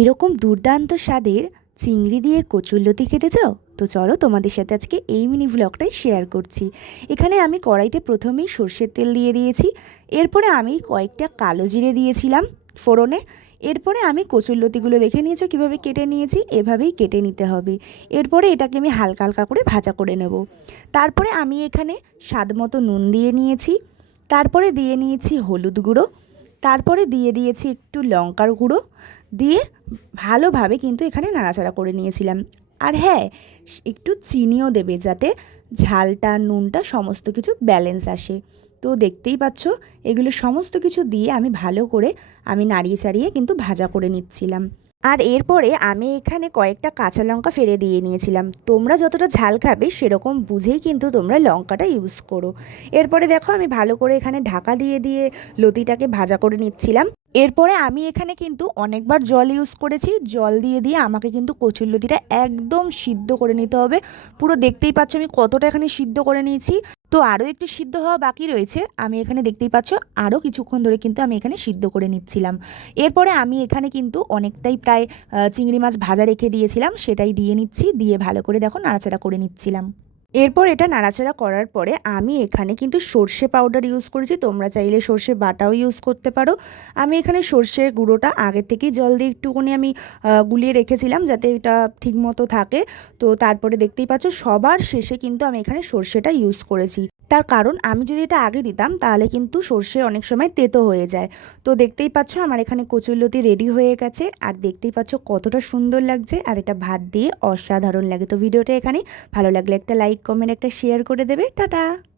এরকম দুর্দান্ত স্বাদের চিংড়ি দিয়ে কচুরলতি খেতে চাও? তো চলো তোমাদের সাথে আজকে এই মিনি ভ্লগটাই শেয়ার করছি। এখানে আমি কড়াইতে প্রথমেই সর্ষের তেল দিয়ে দিয়েছি, এরপরে আমি কয়েকটা কালো জিরে দিয়েছিলাম ফোড়নে। এরপরে আমি কচুরলতিগুলো দেখে নিয়েছো কীভাবে কেটে নিয়েছি, এভাবেই কেটে নিতে হবে। এরপরে এটাকে আমি হালকা হালকা করে ভাজা করে নেব। তারপরে আমি এখানে স্বাদ মতো নুন দিয়ে নিয়েছি, তারপরে দিয়ে নিয়েছি হলুদ গুঁড়ো, তারপরে দিয়ে দিয়েছি একটু লঙ্কার গুঁড়ো, দিয়ে ভালোভাবে কিন্তু এখানে নাড়াচাড়া করে নিয়েছিলাম। আর হ্যাঁ, একটু চিনিও দেবে যাতে ঝালটা নুনটা সমস্ত কিছু ব্যালেন্স আসে। তো দেখতেই পাচ্ছ এগুলো সমস্ত কিছু দিয়ে আমি ভালো করে নাড়িয়ে চাড়িয়ে কিন্তু ভাজা করে নিচ্ছিলাম। আর এরপরে আমি এখানে কয়েকটা কাঁচা লঙ্কা ফেলে দিয়ে নিয়েছিলাম। তোমরা যতটা ঝাল খাবে সেরকম বুঝেই কিন্তু তোমরা লঙ্কাটা ইউজ করো। এরপরে দেখো আমি ভালো করে এখানে ঢাকা দিয়ে দিয়ে লতিটাকে ভাজা করে নিচ্ছিলাম। এরপরে আমি এখানে কিন্তু অনেকবার জল ইউজ করেছি, জল দিয়ে দিয়ে আমাকে কিন্তু কচুরলতিটা একদম সিদ্ধ করে নিতে হবে। পুরো দেখতেই পাচ্ছ আমি কতটা এখানে সিদ্ধ করে নিয়েছি। তো আরও একটু সিদ্ধ হওয়া বাকি রয়েছে, আমি এখানে দেখতেই পাচ্ছ আরও কিছুক্ষণ ধরে কিন্তু আমি এখানে সিদ্ধ করে নিচ্ছিলাম। এরপরে আমি এখানে কিন্তু অনেকটাই প্রায় চিংড়ি মাছ ভাজা রেখে দিয়েছিলাম, সেটাই দিয়ে নিচ্ছি, দিয়ে ভালো করে দেখো নাড়াচাড়া করে নিচ্ছিলাম। এরপর এটা নাড়াচাড়া করার পরে আমি এখানে কিন্তু সর্ষে পাউডার ইউজ করেছি, তোমরা চাইলে সর্ষে বাটাও ইউজ করতে পারো। আমি এখানে সর্ষের গুঁড়োটা আগে থেকেই জল দিয়ে একটুখানি আমি গুলিয়ে রেখেছিলাম যাতে এটা ঠিকমতো থাকে। তো তারপরে দেখতেই পাচ্ছ সবার শেষে কিন্তু আমি এখানে সর্ষেটা ইউজ করেছি। তার কারণ আমি যদি এটা আগে দিতাম তাহলে কিন্তু সর্ষে অনেক সময় তেতো হয়ে যায়। তো দেখতেই পাচ্ছ আমার এখানে কচুরলতি রেডি হয়ে গেছে, আর দেখতেই পাচ্ছ কতটা সুন্দর লাগছে, আর এটা ভাত দিয়ে অসাধারণ লাগে। তো ভিডিওটা এখানে ভালো লাগলে একটা লাইক কমেন্ট একটা শেয়ার করে দেবে। টাটা।